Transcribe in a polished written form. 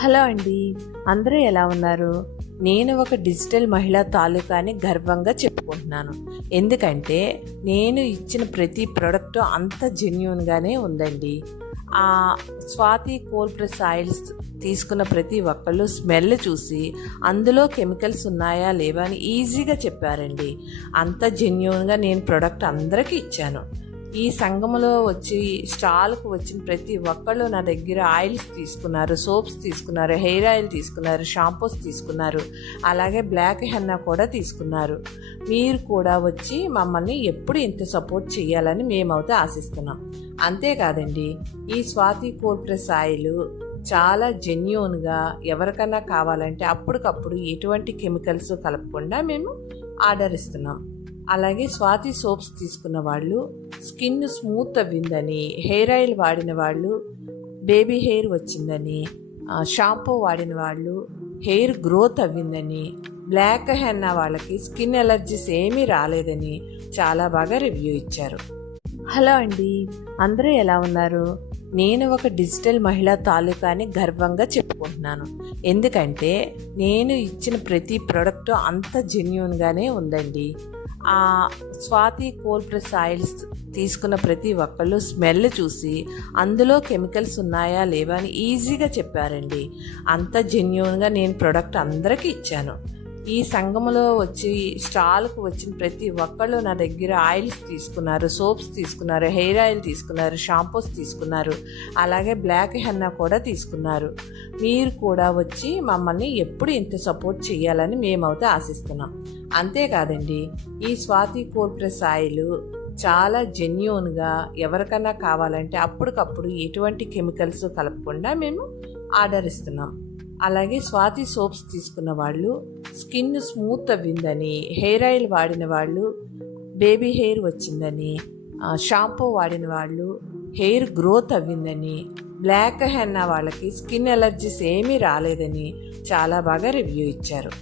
Hello అండి, అందరూ ఎలా ఉన్నారు? నేను ఒక డిజిటల్ మహిళా తాలూకా అని గర్వంగా చెప్పుకుంటున్నాను. ఎందుకంటే నేను ఇచ్చిన ప్రతి ప్రోడక్ట్ అంత జెన్యూన్గానే ఉందండి. ఆ స్వాతి కోల్డ్ ప్రెస్ ఆయిల్స్ తీసుకున్న ప్రతి ఒక్కళ్ళు స్మెల్ చూసి అందులో కెమికల్స్ ఉన్నాయా లేవా అని ఈజీగా చెప్పారండి. అంత జెన్యూన్గా నేను ప్రోడక్ట్ అందరికీ ఇచ్చాను. ఈ సంఘములో వచ్చి స్టాల్కు వచ్చిన ప్రతి ఒక్కళ్ళు నా దగ్గర ఆయిల్స్ తీసుకున్నారు, సోప్స్ తీసుకున్నారు, హెయిర్ ఆయిల్ తీసుకున్నారు, షాంపూస్ తీసుకున్నారు, అలాగే బ్లాక్ హెన్నా కూడా తీసుకున్నారు. మీరు కూడా వచ్చి మమ్మల్ని ఎప్పుడు ఇంత సపోర్ట్ చేయాలని మేమైతే ఆశిస్తున్నాం. అంతేకాదండి, ఈ స్వాతి కోల్డ్ ప్రెస్ ఆయిల్ చాలా జెన్యూన్గా ఎవరికన్నా కావాలంటే అప్పటికప్పుడు ఎటువంటి కెమికల్స్ కలపకుండా మేము ఆర్డర్ ఇస్తున్నాం. అలాగే స్వాతి సోప్స్ తీసుకున్న వాళ్ళు స్కిన్ స్మూత్ అవ్విందని, హెయిర్ ఆయిల్ వాడిన వాళ్ళు బేబీ హెయిర్ వచ్చిందని, షాంపూ వాడిన వాళ్ళు హెయిర్ గ్రోత్ అవ్విందని, బ్లాక్ హెన్నా వాళ్ళకి స్కిన్ ఎలర్జీస్ ఏమీ రాలేదని చాలా బాగా రివ్యూ ఇచ్చారు. హలో అండి, అందరూ ఎలా ఉన్నారు? నేను ఒక డిజిటల్ మహిళా తాలూకా అని గర్వంగా చెప్పుకుంటున్నాను. ఎందుకంటే నేను ఇచ్చిన ప్రతి ప్రోడక్ట్ అంత జెన్యూన్గానే ఉందండి. ఆ స్వాతి కోల్డ్ ప్రెస్ ఆయిల్స్ తీసుకున్న ప్రతి ఒక్కళ్ళు స్మెల్ చూసి అందులో కెమికల్స్ ఉన్నాయా లేవా అని ఈజీగా చెప్పారండి. అంత జెన్యూన్గా నేను ప్రోడక్ట్ అందరికీ ఇచ్చాను. ఈ సంఘములో వచ్చి స్టాల్కు వచ్చిన ప్రతి ఒక్కళ్ళు నా దగ్గర ఆయిల్స్ తీసుకున్నారు, సోప్స్ తీసుకున్నారు, హెయిర్ ఆయిల్ తీసుకున్నారు, షాంపూస్ తీసుకున్నారు, అలాగే బ్లాక్ హెన్నా కూడా తీసుకున్నారు. మీరు కూడా వచ్చి మమ్మల్ని ఎప్పుడు ఇంత సపోర్ట్ చేయాలని మేమైతే ఆశిస్తున్నాం. అంతేకాదండి, ఈ స్వాతి కోల్డ్ ప్రెస్ ఆయిల్ చాలా జెన్యూన్గా ఎవరికన్నా కావాలంటే అప్పటికప్పుడు ఎటువంటి కెమికల్స్ కలపకుండా మేము ఆర్డర్ ఇస్తున్నాం. అలాగే స్వాతి సోప్స్ తీసుకున్న వాళ్ళు స్కిన్ స్మూత్ అవ్విందని, హెయిర్ ఆయిల్ వాడిన వాళ్ళు బేబీ హెయిర్ వచ్చిందని, షాంపూ వాడిన వాళ్ళు హెయిర్ గ్రోత్ అవ్విందని, బ్లాక్ హెన్నా వాళ్ళకి స్కిన్ ఎలర్జీస్ ఏమీ రాలేదని చాలా బాగా రివ్యూ ఇచ్చారు.